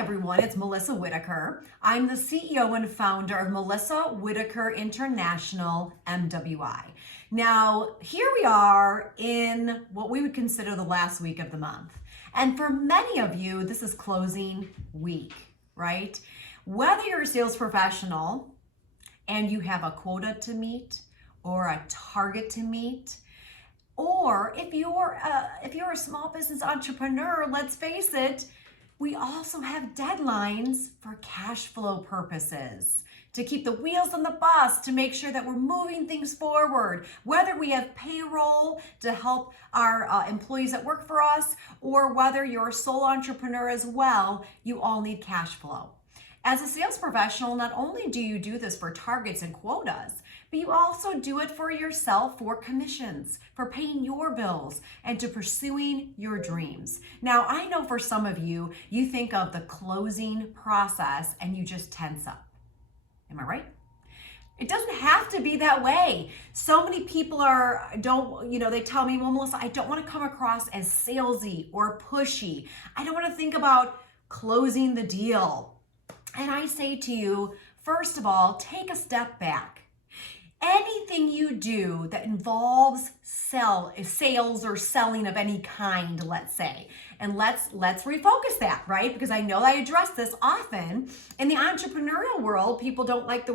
everyone, it's Melissa Whitaker. I'm the CEO and founder of Melissa Whitaker International, MWI. Now, here we are in what we would consider the last week of the month. And for many of you, this is closing week, right? Whether you're a sales professional and you have a quota to meet or a target to meet, or if you're a small business entrepreneur, let's face it, we also have deadlines for cash flow purposes, to keep the wheels on the bus, to make sure that we're moving things forward. Whether we have payroll to help our employees that work for us, or whether you're a sole entrepreneur as well, you all need cash flow. As a sales professional, not only do you do this for targets and quotas, but you also do it for yourself, for commissions, for paying your bills, and to pursuing your dreams. Now, I know for some of you, you think of the closing process and you just tense up. Am I right? It doesn't have to be that way. So many people they tell me, well, Melissa, I don't want to come across as salesy or pushy. I don't want to think about closing the deal. And I say to you, first of all, take a step back. Anything you do that involves sales or selling of any kind, let's say, and let's refocus that, right? Because I know I address this often. In the entrepreneurial world, people don't like the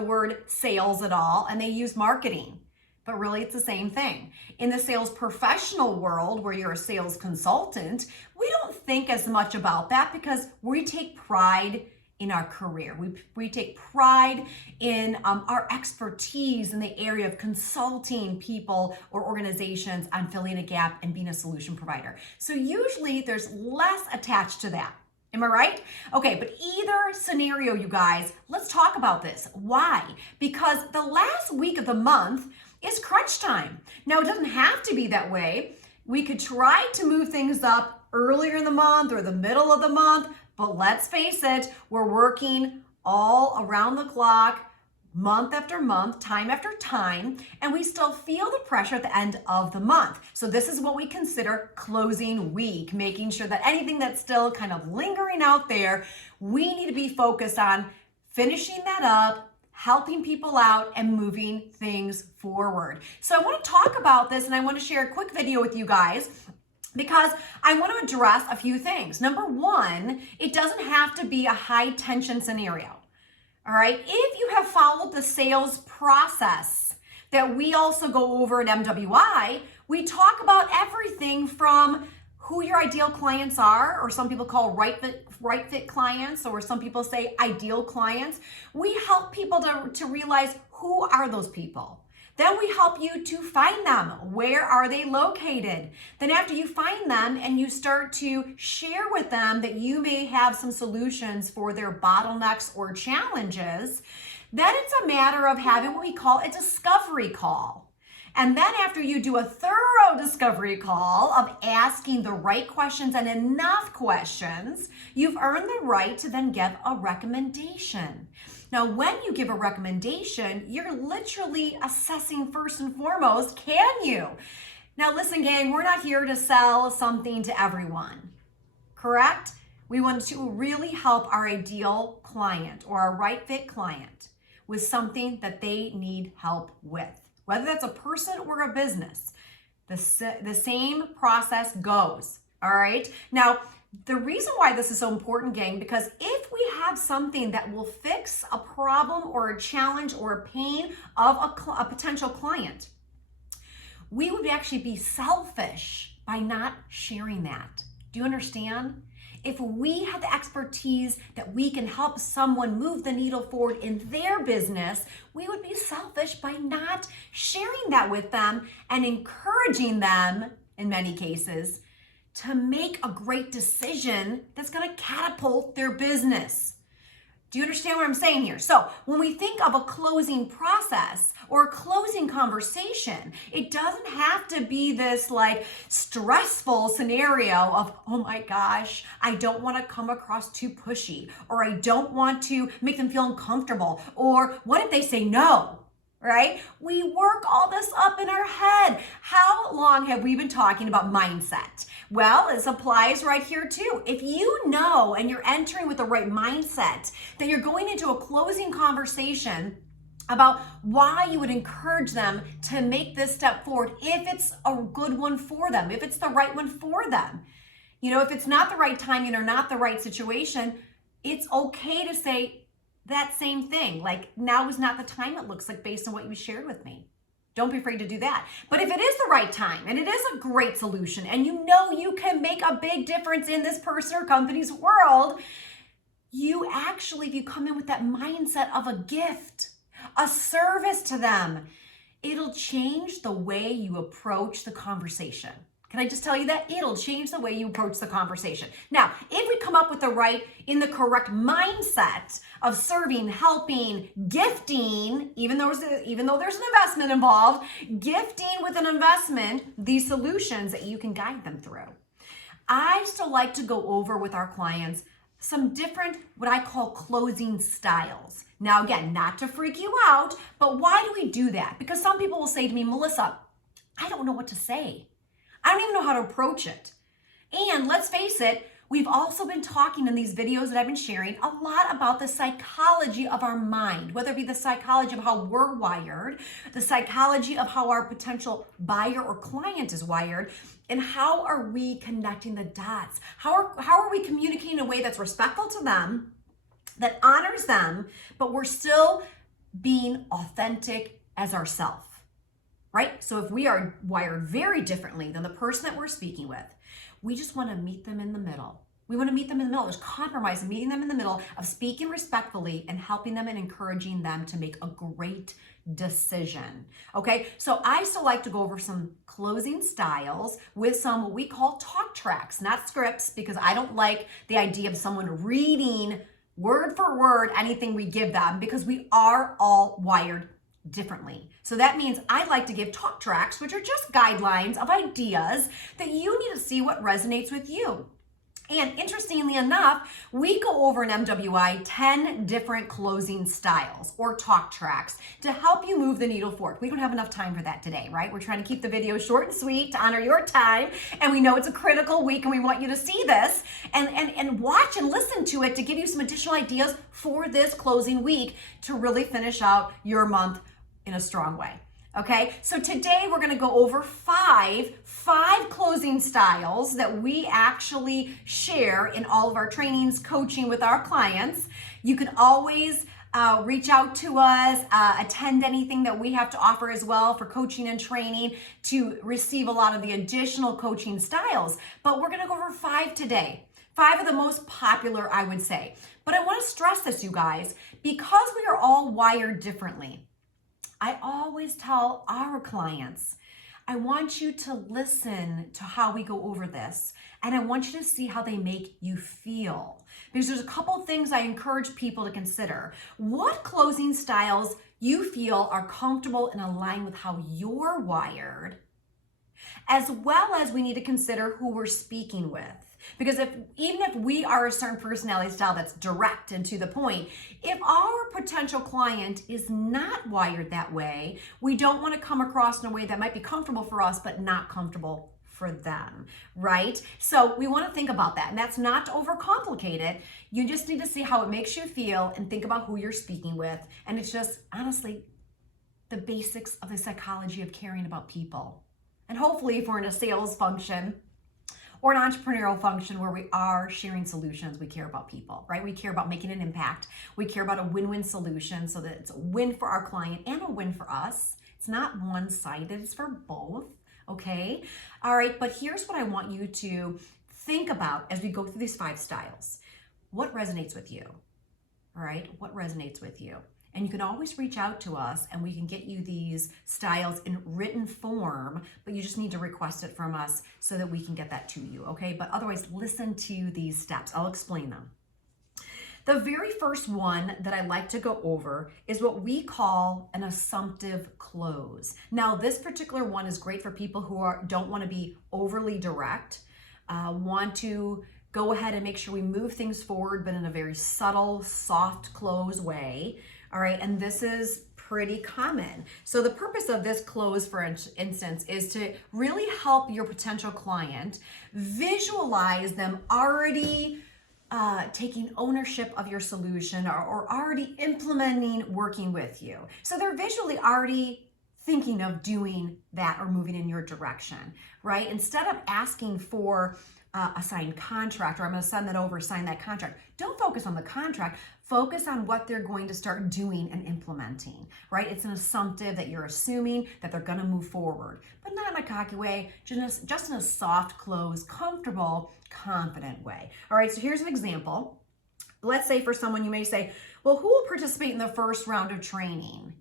word sales at all, and they use marketing. But really, it's the same thing. In the sales professional world, where you're a sales consultant, we don't think as much about that because we take pride in our career. We take pride in our expertise in the area of consulting people or organizations on filling a gap and being a solution provider. So usually there's less attached to that. Am I right? Okay, but either scenario, you guys, let's talk about this. Why? Because the last week of the month is crunch time. Now, it doesn't have to be that way. We could try to move things up earlier in the month or the middle of the month, but let's face it, we're working all around the clock, month after month, time after time, and we still feel the pressure at the end of the month. So this is what we consider closing week, making sure that anything that's still kind of lingering out there, we need to be focused on finishing that up, helping people out, and moving things forward. So I want to talk about this, and I want to share a quick video with you guys, because I want to address a few things. Number one, it doesn't have to be a high tension scenario. All right. If you have followed the sales process that we also go over at MWI, we talk about everything from who your ideal clients are, or some people call right fit clients, or some people say ideal clients. We help people to realize who are those people. Then we help you to find them. Where are they located? Then after you find them and you start to share with them that you may have some solutions for their bottlenecks or challenges, then it's a matter of having what we call a discovery call. And then after you do a thorough discovery call of asking the right questions and enough questions, you've earned the right to then give a recommendation. Now, when you give a recommendation, you're literally assessing first and foremost, can you? Now, listen, gang, we're not here to sell something to everyone, correct? We want to really help our ideal client or our right fit client with something that they need help with. Whether that's a person or a business, the same process goes, all right? Now, the reason why this is so important, gang, because if we have something that will fix a problem or a challenge or a pain of a potential client, we would actually be selfish by not sharing that. Do you understand? If we have the expertise that we can help someone move the needle forward in their business, we would be selfish by not sharing that with them and encouraging them, in many cases, to make a great decision that's going to catapult their business. Do you understand what I'm saying here? So when we think of a closing process or a closing conversation, it doesn't have to be this like stressful scenario of, oh my gosh, I don't want to come across too pushy, or I don't want to make them feel uncomfortable, or what if they say no? right? We work all this up in our head. How long have we been talking about mindset? Well, this applies right here too. If you know and you're entering with the right mindset, that you're going into a closing conversation about why you would encourage them to make this step forward if it's a good one for them, if it's the right one for them. You know, if it's not the right timing or not the right situation, it's okay to say that same thing. Like, now is not the time, it looks like, based on what you shared with me. Don't be afraid to do that. But if it is the right time and it is a great solution and you know you can make a big difference in this person or company's world, you actually, if you come in with that mindset of a gift, a service to them, it'll change the way you approach the conversation. Can I just tell you that? It'll change the way you approach the conversation. Now, if we come up with the correct mindset of serving, helping, gifting, even though there's an investment involved, gifting with an investment, these solutions that you can guide them through. I still like to go over with our clients some different, what I call closing styles. Now, again, not to freak you out, but why do we do that? Because some people will say to me, Melissa, I don't know what to say. I don't even know how to approach it. And let's face it, we've also been talking in these videos that I've been sharing a lot about the psychology of our mind, whether it be the psychology of how we're wired, the psychology of how our potential buyer or client is wired, and how are we connecting the dots? How are we communicating in a way that's respectful to them, that honors them, but we're still being authentic as ourselves? Right? So if we are wired very differently than the person that we're speaking with, we just want to meet them in the middle. We want to meet them in the middle. There's compromise, meeting them in the middle of speaking respectfully and helping them and encouraging them to make a great decision. Okay, so I still like to go over some closing styles with some what we call talk tracks, not scripts, because I don't like the idea of someone reading word for word anything we give them, because we are all wired differently. So that means I like to give talk tracks, which are just guidelines of ideas that you need to see what resonates with you. And interestingly enough, we go over in MWI 10 different closing styles or talk tracks to help you move the needle forward. We don't have enough time for that today, right? We're trying to keep the video short and sweet to honor your time. And we know it's a critical week and we want you to see this and watch and listen to it to give you some additional ideas for this closing week to really finish out your month in a strong way. Okay, so today we're going to go over five closing styles that we actually share in all of our trainings, coaching with our clients. You can always reach out to us, attend anything that we have to offer as well for coaching and training to receive a lot of the additional coaching styles. But we're going to go over 5 today. 5 of the most popular, I would say. But I want to stress this, you guys, because we are all wired differently. I always tell our clients, I want you to listen to how we go over this, and I want you to see how they make you feel. Because there's a couple things I encourage people to consider. What closing styles you feel are comfortable and align with how you're wired, as well as we need to consider who we're speaking with. Because even if we are a certain personality style that's direct and to the point, if our potential client is not wired that way, we don't want to come across in a way that might be comfortable for us, but not comfortable for them, right? So we want to think about that. And that's not to overcomplicate it. You just need to see how it makes you feel and think about who you're speaking with. And it's just, honestly, the basics of the psychology of caring about people. And hopefully if we're in a sales function, or an entrepreneurial function where we are sharing solutions, we care about people, right? We care about making an impact. We care about a win-win solution so that it's a win for our client and a win for us. It's not one-sided, it's for both, okay? All right, but here's what I want you to think about as we go through these 5 styles. What resonates with you, all right? What resonates with you? And you can always reach out to us and we can get you these styles in written form, but you just need to request it from us so that we can get that to you, okay? But otherwise, listen to these steps. I'll explain them. The very first one that I like to go over is what we call an assumptive close. Now, this particular one is great for people who don't want to be overly direct, want to go ahead and make sure we move things forward, but in a very subtle, soft close way. All right, and this is pretty common. So the purpose of this close, for instance, is to really help your potential client visualize them already taking ownership of your solution or already implementing working with you. So they're visually already thinking of doing that or moving in your direction, right? Instead of asking for a signed contract, or I'm going to send that over, sign that contract. Don't focus on the contract. Focus on what they're going to start doing and implementing, right? It's an assumptive that you're assuming that they're going to move forward, but not in a cocky way, just in a soft, closed, comfortable, confident way. All right, so here's an example. Let's say for someone, you may say, well, who will participate in the first round of training?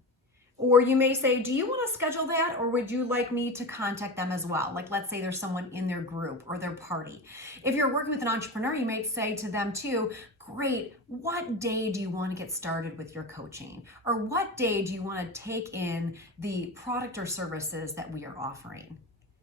Or you may say, do you want to schedule that, or would you like me to contact them as well? Like, let's say there's someone in their group or their party. If you're working with an entrepreneur, you might say to them too, great, what day do you want to get started with your coaching? Or what day do you want to take in the product or services that we are offering?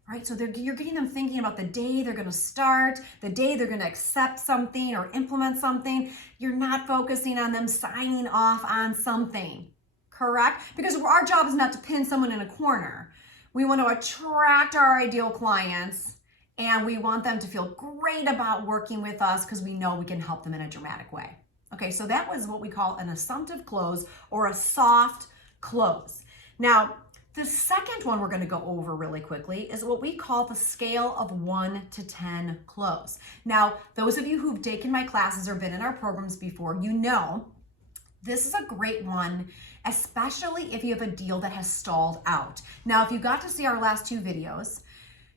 Right, so you're getting them thinking about the day they're going to start, the day they're going to accept something or implement something. You're not focusing on them signing off on something. Correct? Because our job is not to pin someone in a corner. We want to attract our ideal clients, and we want them to feel great about working with us because we know we can help them in a dramatic way. Okay, so that was what we call an assumptive close or a soft close. Now, the second one we're going to go over really quickly is what we call the scale of 1 to 10 close. Now, those of you who've taken my classes or been in our programs before, you know this is a great one, especially if you have a deal that has stalled out. Now, if you got to see our last two videos,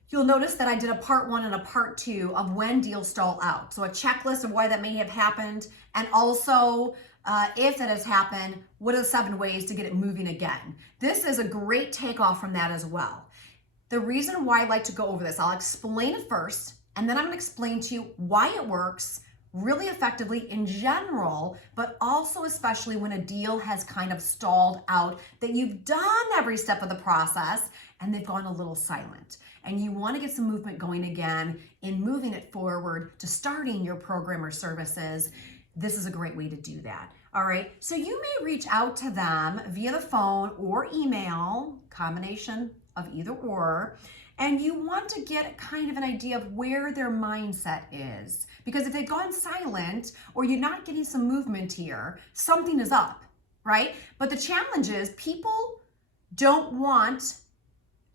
you'll notice that I did a part 1 and a part 2 of when deals stall out. So a checklist of why that may have happened, and also if that has happened, what are the 7 ways to get it moving again? This is a great takeoff from that as well. The reason why I like to go over this, I'll explain it first, and then I'm going to explain to you why it works really effectively in general, but also especially when a deal has kind of stalled out, that you've done every step of the process and they've gone a little silent. And you want to get some movement going again in moving it forward to starting your program or services. This is a great way to do that. All right, so you may reach out to them via the phone or email, combination of either or, and you want to get kind of an idea of where their mindset is. Because if they've gone silent or you're not getting some movement here, something is up, right? But the challenge is people don't want,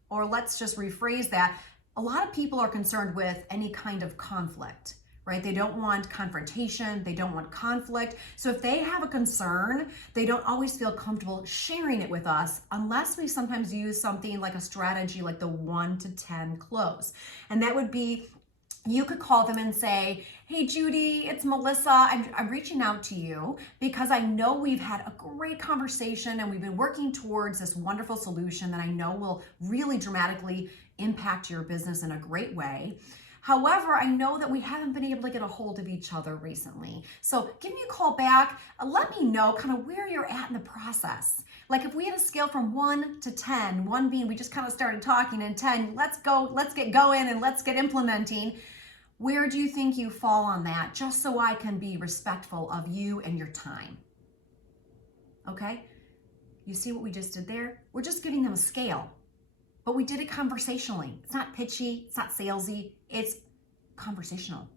or let's just rephrase that, a lot of people are concerned with any kind of conflict, right? They don't want confrontation, they don't want conflict. So if they have a concern, they don't always feel comfortable sharing it with us unless we sometimes use something like a strategy like the 1 to 10 close. And that would be, you could call them and say, hey Judy, it's Melissa. I'm reaching out to you because I know we've had a great conversation and we've been working towards this wonderful solution that I know will really dramatically impact your business in a great way. However, I know that we haven't been able to get a hold of each other recently. So give me a call back. Let me know kind of where you're at in the process. Like if we had a scale from 1 to 10, 1 being we just kind of started talking, and 10, let's get going and let's get implementing. Where do you think you fall on that? Just so I can be respectful of you and your time. Okay? You see what we just did there? We're just giving them a scale. But we did it conversationally. It's not pitchy, it's not salesy, it's conversational.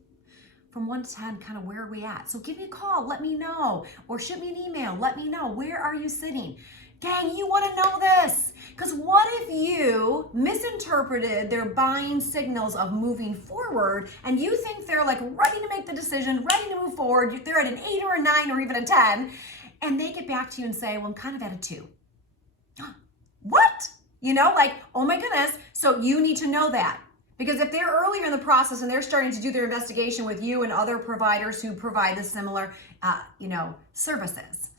From 1 to 10, kind of where are we at? So give me a call, let me know, or shoot me an email, let me know, where are you sitting? Gang, you want to know this, because what if you misinterpreted their buying signals of moving forward, and you think they're like ready to make the decision, ready to move forward, they're at an 8 or a 9 or even a 10, and they get back to you and say, well, I'm kind of at a 2. What? You know, like, oh my goodness. So you need to know that. Because if they're earlier in the process and they're starting to do their investigation with you and other providers who provide the similar, services,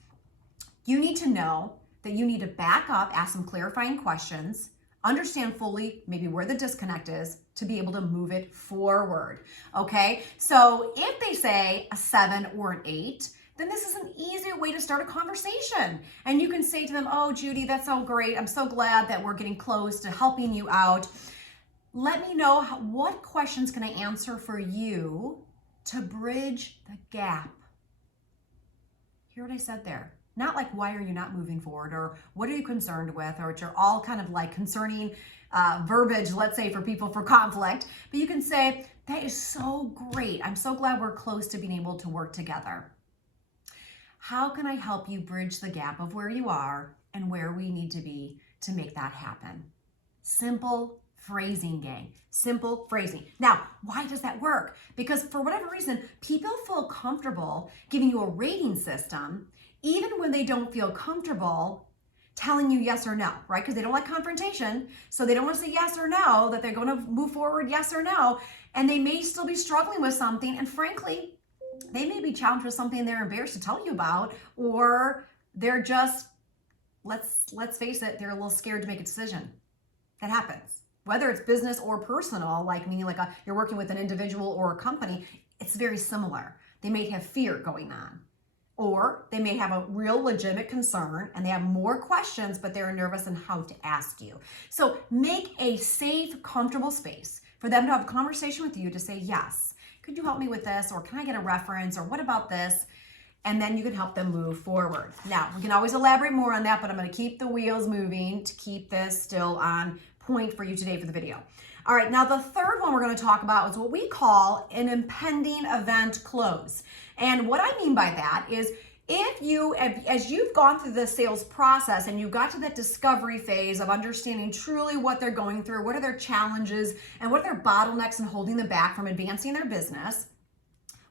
you need to know that you need to back up, ask some clarifying questions, understand fully maybe where the disconnect is to be able to move it forward. Okay. So if they say a 7 or an 8, then this is an easier way to start a conversation. And you can say to them, oh, Judy, that's so great. I'm so glad that we're getting close to helping you out. Let me know what questions can I answer for you to bridge the gap. Hear what I said there? Not like, why are you not moving forward? Or what are you concerned with? Or which are all kind of like concerning verbiage, let's say, for people for conflict. But you can say, that is so great. I'm so glad we're close to being able to work together. How can I help you bridge the gap of where you are and where we need to be to make that happen? Simple phrasing, gang. Simple phrasing. Now, why does that work? Because for whatever reason, people feel comfortable giving you a rating system, even when they don't feel comfortable telling you yes or no, right? Because they don't like confrontation. So they don't want to say yes or no, that they're going to move forward, yes or no. And they may still be struggling with something. And frankly, they may be challenged with something they're embarrassed to tell you about, or they're just, let's face it, they're a little scared to make a decision. That happens. Whether it's business or personal, like meaning like you're working with an individual or a company, it's very similar. They may have fear going on, or they may have a real legitimate concern and they have more questions, but they're nervous in how to ask you. So make a safe, comfortable space for them to have a conversation with you to say, yes, could you help me with this? Or can I get a reference? Or what about this? And then you can help them move forward. Now, we can always elaborate more on that, but I'm going to keep the wheels moving to keep this still on point for you today for the video. All right, now the third one we're going to talk about is what we call an impending event close. And what I mean by that is if you, as you've gone through the sales process and you got to that discovery phase of understanding truly what they're going through, what are their challenges, and what are their bottlenecks and holding them back from advancing their business,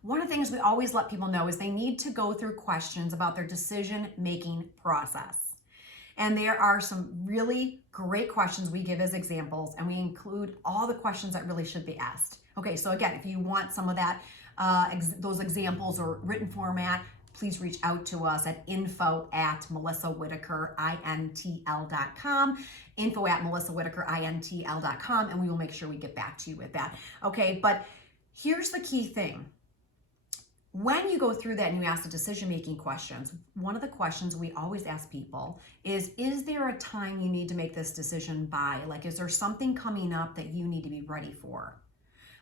one of the things we always let people know is they need to go through questions about their decision-making process. And there are some really great questions we give as examples, and we include all the questions that really should be asked. Okay, so again, if you want some of that, those examples or written format, please reach out to us at info@melissawhitakerintl.com, info@melissawhitakerintl.com, and we will make sure we get back to you with that. Okay, but here's the key thing. When you go through that and you ask the decision-making questions, one of the questions we always ask people is there a time you need to make this decision by? Like, is there something coming up that you need to be ready for?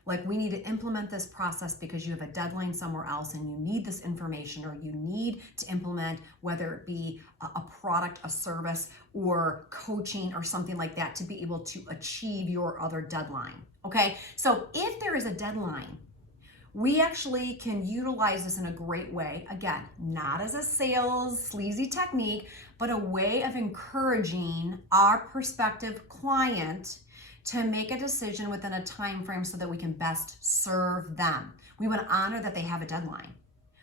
Like, we need to implement this process because you have a deadline somewhere else and you need this information, or you need to implement, whether it be a product, a service, or coaching or something like that to be able to achieve your other deadline. Okay, so if there is a deadline, we actually can utilize this in a great way. Again, not as a sales sleazy technique, but a way of encouraging our prospective client to make a decision within a time frame so that we can best serve them. We want to honor that they have a deadline.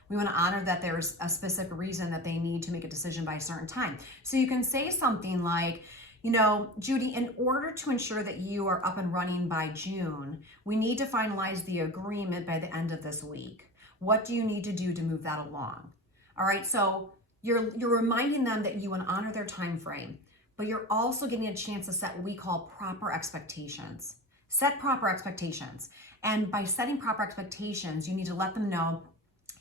We want to honor that there's a specific reason that they need to make a decision by a certain time. So you can say something like, you know, Judy, in order to ensure that you are up and running by June, we need to finalize the agreement by the end of this week. What do you need to do to move that along? All right, so you're reminding them that you want to honor their time frame, but you're also getting a chance to set what we call proper expectations. Set proper expectations. And by setting proper expectations, you need to let them know,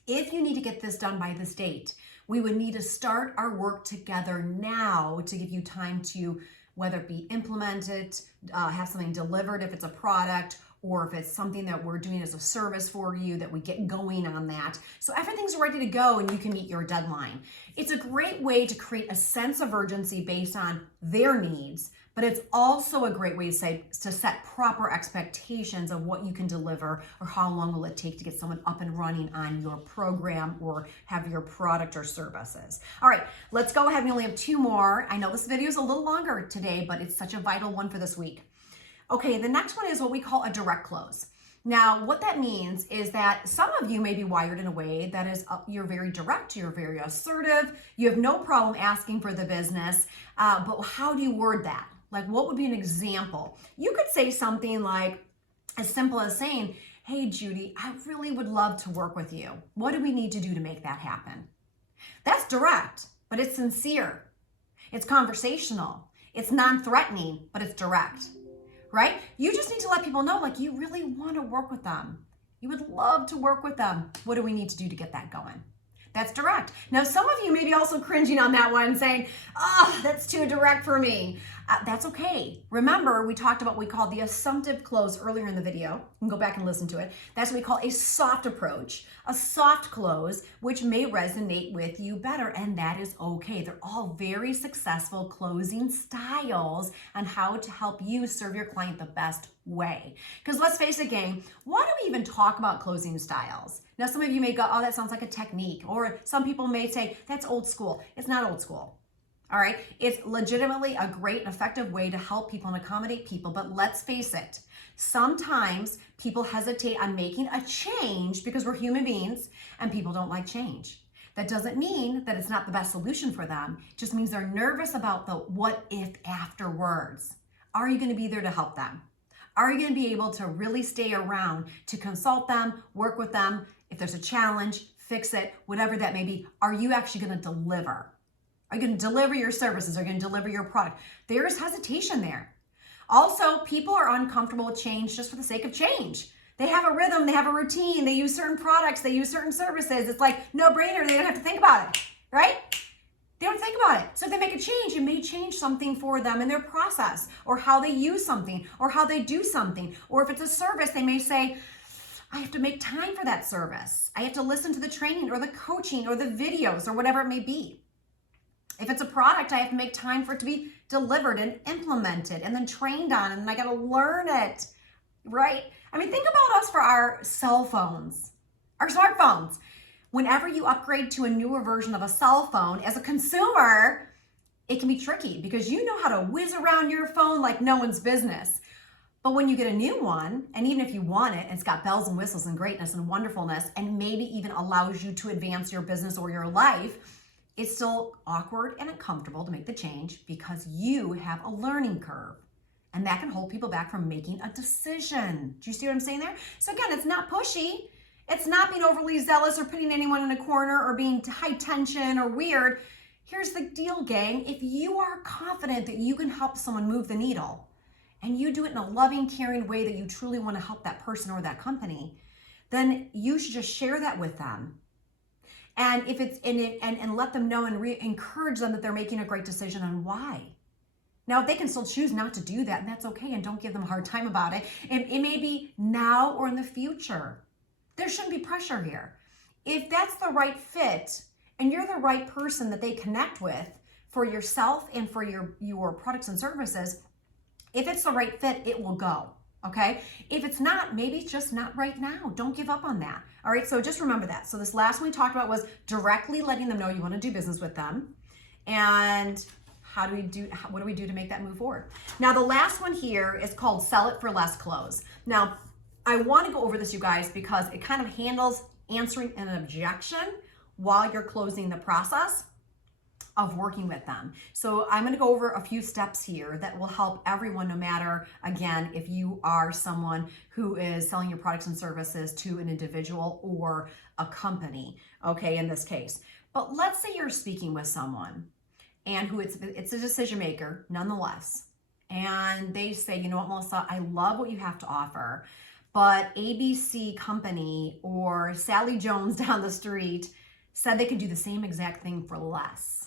if you need to get this done by this date, we would need to start our work together now to give you time to, whether it be implement it, have something delivered if it's a product, or if it's something that we're doing as a service for you, that we get going on that. So everything's ready to go and you can meet your deadline. It's a great way to create a sense of urgency based on their needs, but it's also a great way to set proper expectations of what you can deliver, or how long will it take to get someone up and running on your program or have your product or services. All right, let's go ahead. We only have 2 more. I know this video is a little longer today, but it's such a vital one for this week. Okay, the next one is what we call a direct close. Now, what that means is that some of you may be wired in a way that is, you're very direct, you're very assertive, you have no problem asking for the business, but how do you word that? Like, what would be an example? You could say something like, as simple as saying, hey, Judy, I really would love to work with you. What do we need to do to make that happen? That's direct, but it's sincere. It's conversational. It's non-threatening, but it's direct. Right? You just need to let people know, like, you really want to work with them. You would love to work with them. What do we need to do to get that going? That's direct. Now, some of you may be also cringing on that one, saying, oh, that's too direct for me. That's okay. Remember, we talked about what we called the assumptive close earlier in the video. You can go back and listen to it. That's what we call a soft approach, a soft close, which may resonate with you better, and that is okay. They're all very successful closing styles on how to help you serve your client the best way. Because let's face it, gang, why do we even talk about closing styles? Now, some of you may go, oh, that sounds like a technique, or some people may say, that's old school. It's not old school. All right, it's legitimately a great and effective way to help people and accommodate people, but let's face it, sometimes people hesitate on making a change because we're human beings and people don't like change. That doesn't mean that it's not the best solution for them. It just means they're nervous about the what if afterwards. Are you going to be there to help them? Are you going to be able to really stay around to consult them, work with them? If there's a challenge, fix it, whatever that may be. Are you actually going to deliver? Are you going to deliver your services? Are you going to deliver your product? There is hesitation there. Also, people are uncomfortable with change just for the sake of change. They have a rhythm, they have a routine, they use certain products, they use certain services. It's like no brainer, they don't have to think about it, right? They don't think about it. So if they make a change, it may change something for them in their process, or how they use something, or how they do something. Or if it's a service, they may say, I have to make time for that service. I have to listen to the training or the coaching or the videos or whatever it may be. If it's a product, I have to make time for it to be delivered and implemented and then trained on, and I got to learn it, right? I mean, think about us for our cell phones, our smartphones. Whenever you upgrade to a newer version of a cell phone, as a consumer, it can be tricky because you know how to whiz around your phone like no one's business. But when you get a new one, and even if you want it, it's got bells and whistles and greatness and wonderfulness, and maybe even allows you to advance your business or your life, it's still awkward and uncomfortable to make the change because you have a learning curve. And that can hold people back from making a decision. Do you see what I'm saying there? So again, it's not pushy. It's not being overly zealous or putting anyone in a corner or being high tension or weird. Here's the deal, gang. If you are confident that you can help someone move the needle, and you do it in a loving, caring way that you truly want to help that person or that company, then you should just share that with them. And if it's and let them know and encourage them that they're making a great decision on why. Now, if they can still choose not to do that, and that's okay, and don't give them a hard time about it. It may be now or in the future. There shouldn't be pressure here. If that's the right fit and you're the right person that they connect with for yourself and for your products and services, if it's the right fit, it will go. Okay. If it's not, maybe it's just not right now. Don't give up on that. All right. So just remember that. So this last one we talked about was directly letting them know you want to do business with them. And what do we do to make that move forward? Now, the last one here is called sell it for less close. Now, I want to go over this, you guys, because it kind of handles answering an objection while you're closing the process of working with them. So I'm going to go over a few steps here that will help everyone, no matter, again, if you are someone who is selling your products and services to an individual or a company, okay, in this case. But let's say you're speaking with someone and who it's a decision maker nonetheless, and they say, you know what, Melissa, I love what you have to offer, but ABC company or Sally Jones down the street said they could do the same exact thing for less.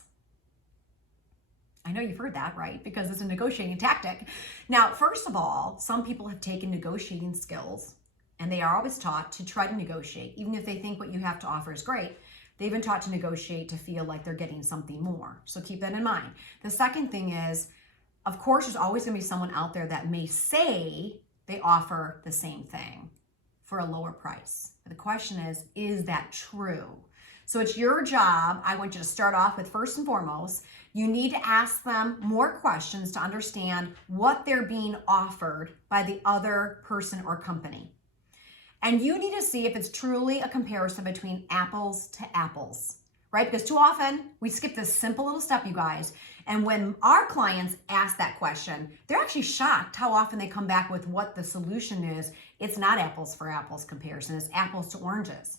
I know you've heard that, right? Because it's a negotiating tactic. Now, first of all, some people have taken negotiating skills, and they are always taught to try to negotiate. Even if they think what you have to offer is great, they've been taught to negotiate to feel like they're getting something more. So keep that in mind. The second thing is, of course, there's always going to be someone out there that may say they offer the same thing for a lower price. But the question is that true? So it's your job. I want you to start off with, first and foremost, you need to ask them more questions to understand what they're being offered by the other person or company. And you need to see if it's truly a comparison between apples to apples, right? Because too often we skip this simple little step, you guys. And when our clients ask that question, they're actually shocked how often they come back with what the solution is. It's not apples for apples comparison, it's apples to oranges.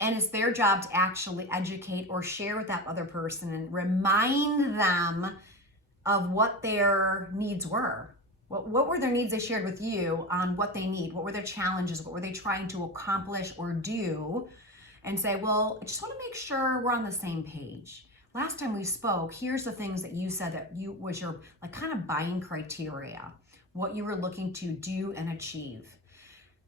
And it's their job to actually educate or share with that other person and remind them of what their needs were. What were their needs they shared with you on what they need? What were their challenges? What were they trying to accomplish or do? And say, well, I just want to make sure we're on the same page. last time we spoke, here's the things that you said that you was your like kind of buying criteria, what you were looking to do and achieve.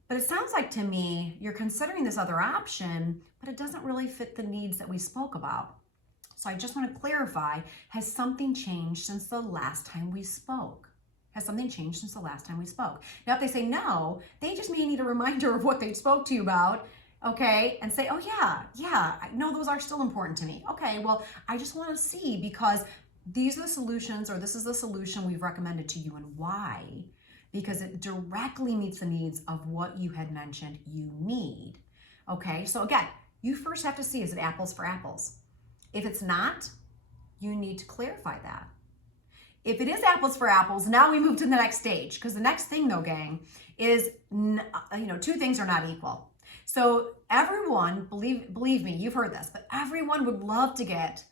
But it sounds like to me, you're considering this other option, but it doesn't really fit the needs that we spoke about. So I just want to clarify, has something changed since the last time we spoke? Has something changed since the last time we spoke? Now, if they say no, they just may need a reminder of what they spoke to you about, okay? And say, oh yeah, no, those are still important to me. Okay, well, I just want to see because these are the solutions, or this is the solution we've recommended to you, and why? Because it directly meets the needs of what you had mentioned you need. Okay, so again, you first have to see, is it apples for apples? If it's not, you need to clarify that. If it is apples for apples, now we move to the next stage, because the next thing though, gang, is, two things are not equal. So everyone, believe me, you've heard this, but everyone would love to get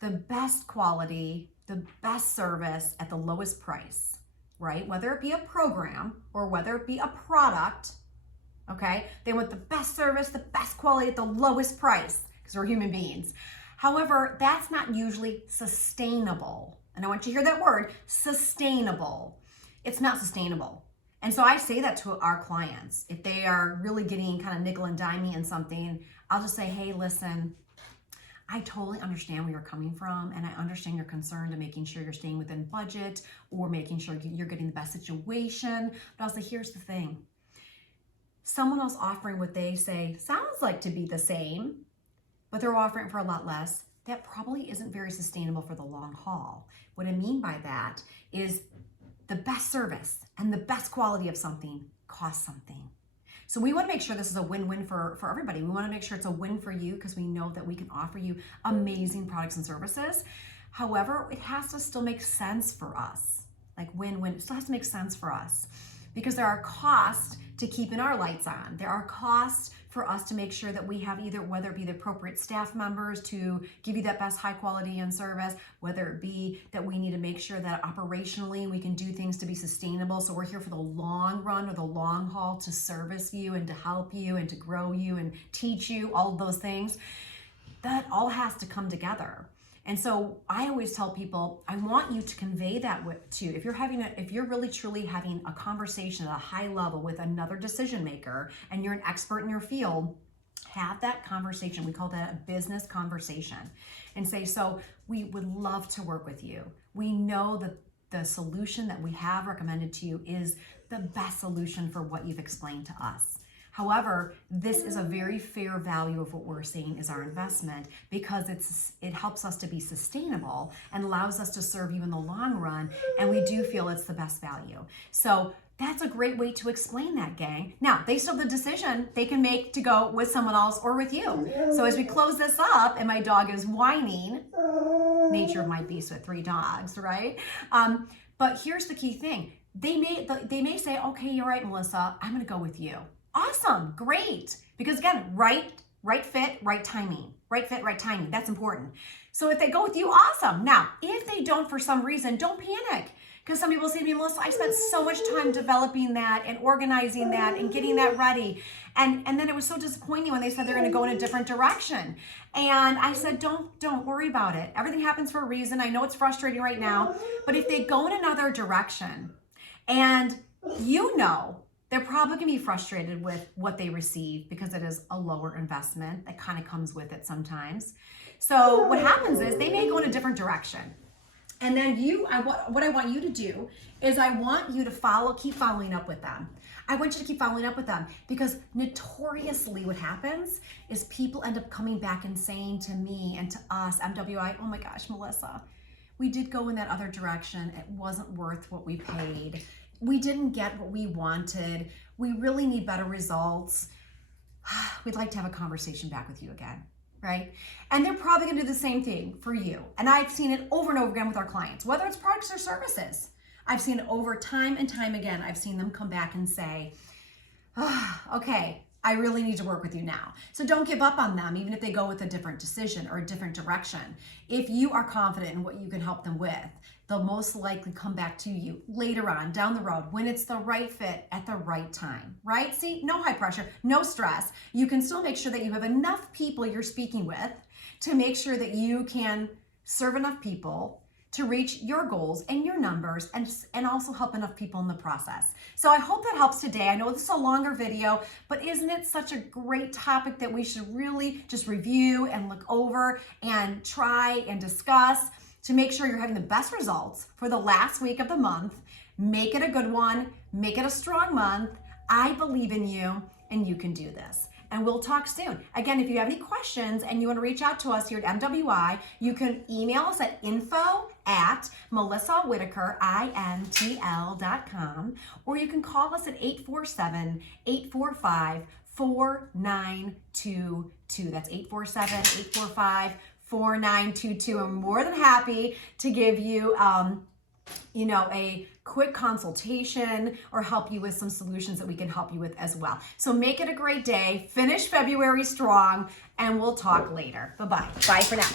the best quality, the best service at the lowest price, right? Whether it be a program or whether it be a product, okay? They want the best service, the best quality at the lowest price, because we're human beings. However, that's not usually sustainable. And I want you to hear that word, sustainable. It's not sustainable. And so I say that to our clients. If they are really getting kind of nickel and dimey in something, I'll just say, hey, listen, I totally understand where you're coming from, and I understand your concern to making sure you're staying within budget or making sure you're getting the best situation. But I'll say, here's the thing. Someone else offering what they say sounds like to be the same, but they're offering for a lot less. That probably isn't very sustainable for the long haul. What I mean by that is the best service and the best quality of something costs something. So we want to make sure this is a win-win for everybody. We want to make sure it's a win for you because we know that we can offer you amazing products and services. However, it has to still make sense for us. Like win-win, it still has to make sense for us because there are costs to keeping our lights on. There are costs for us to make sure that we have either, whether it be the appropriate staff members to give you that best high quality and service, whether it be that we need to make sure that operationally we can do things to be sustainable. So we're here for the long run or the long haul to service you and to help you and to grow you and teach you all of those things. That all has to come together. And so I always tell people, I want you to convey that to, if you're really truly having a conversation at a high level with another decision maker and you're an expert in your field, have that conversation. We call that a business conversation and say, so we would love to work with you. We know that the solution that we have recommended to you is the best solution for what you've explained to us. However, this is a very fair value of what we're saying is our investment because it helps us to be sustainable and allows us to serve you in the long run, and we do feel it's the best value. So that's a great way to explain that, gang. Now, they still have the decision they can make to go with someone else or with you. So as we close this up, and my dog is whining, nature of my beast with 3 dogs, right? But here's the key thing. They may say, okay, you're right, Melissa, I'm gonna go with you. Awesome, great. Because again, right fit, right timing. Right fit, right timing, that's important. So if they go with you, awesome. Now, if they don't for some reason, don't panic. Because some people say to me, Melissa, I spent so much time developing that and organizing that and getting that ready. And then it was so disappointing when they said they're gonna go in a different direction. And I said, don't worry about it. Everything happens for a reason. I know it's frustrating right now, but if they go in another direction and they're probably gonna be frustrated with what they receive because it is a lower investment that kind of comes with it sometimes. So what happens is they may go in a different direction. And then what I want you to do is I want you to keep following up with them. I want you to keep following up with them because notoriously what happens is people end up coming back and saying to me and to us, MWI, oh my gosh, Melissa, we did go in that other direction. It wasn't worth what we paid. We didn't get what we wanted. We really need better results. We'd like to have a conversation back with you again, right? And they're probably gonna do the same thing for you. And I've seen it over and over again with our clients, whether it's products or services. I've seen it over time and time again. I've seen them come back and say, okay, I really need to work with you now. So don't give up on them, even if they go with a different decision or a different direction. If you are confident in what you can help them with, they'll most likely come back to you later on down the road when it's the right fit at the right time, right? See, no high pressure, no stress. You can still make sure that you have enough people you're speaking with to make sure that you can serve enough people to reach your goals and your numbers, and also help enough people in the process. So I hope that helps today. I know this is a longer video, but isn't it such a great topic that we should really just review and look over and try and discuss to make sure you're having the best results for the last week of the month. Make it a good one, make it a strong month. I believe in you and you can do this. And we'll talk soon. Again, if you have any questions and you want to reach out to us here at MWI, you can email us at info@melissawhitaker.com, or you can call us at 847-845-4922. That's 847-845-4922. I'm more than happy to give you a quick consultation or help you with some solutions that we can help you with as well. So make it a great day, finish February strong, and we'll talk later. Bye-bye. Bye for now.